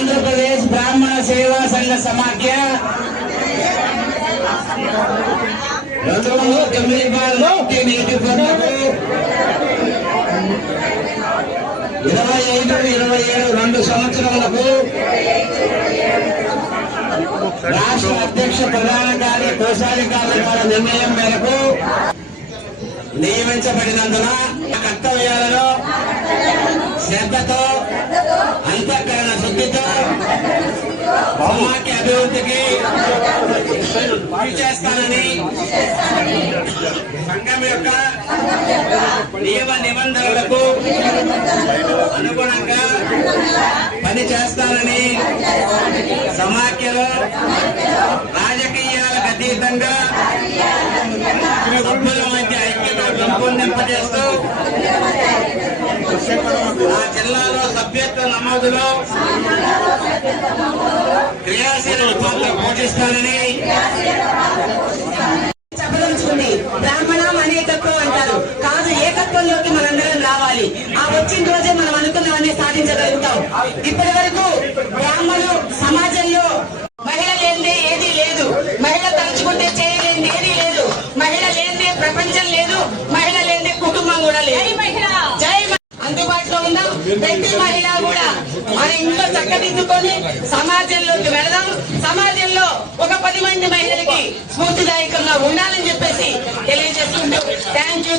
ఆంధ్రప్రదేశ్ బ్రాహ్మణ సేవా సంఘ సమాఖ్య 25, 27 2 సంవత్సరాలకు రాష్ట్ర అధ్యక్ష ప్రధాన కోశాధికారుల నిర్ణయం మేరకు నియమించబడినందున కర్తవ్యాలలో శ్రద్ధతో అంతఃకరణ శుద్ధితో సమాఖ్య అభివృద్ధికి కృషి చేస్తానని సంఘం యొక్క నియమ నిబంధనలకు అనుగుణంగా పని చేస్తానని సమాఖ్యలో రాజకీయాలకు అతీతంగా సభ్యుల మధ్య ఐక్యత పెంపొందింపజేస్తూ ఆ జిల్లాలో సభ్యత్వ నమోదులో క్రియాశీల పాత్ర పోషిస్తానని చెప్పదలుచుకుంది. బ్రాహ్మణం అనేకత్వం అంటారు, కాదు ఏకత్వంలోకి మనందరం రావాలి. ఆ వచ్చిన రోజే మనం అనుకున్నవన్నీ సాధించగలుగుతాం. ఇప్పటి వరకు బ్రాహ్మణులు సమాజంలో మహిళ లేనిదే ఏదీ లేదు, మహిళ తలుచుకుంటే చేయలేనిది ఏదీ లేదు, మహిళ లేనిదే ప్రపంచం లేదు, మహిళ లేనిదే కుటుంబం కూడా లేదు. జై అందుబాటులో ఉందాం. ప్రతి మహిళ కూడా మన ఇంట్లో చక్కదిద్దుకొని సమాజంలోకి వెళదాం. సమాజంలో ఒక 10 మంది మహిళలకి స్ఫూర్తిదాయకంగా ఉండాలని చెప్పేసి తెలియజేస్తుంటూ థ్యాంక్ యూ.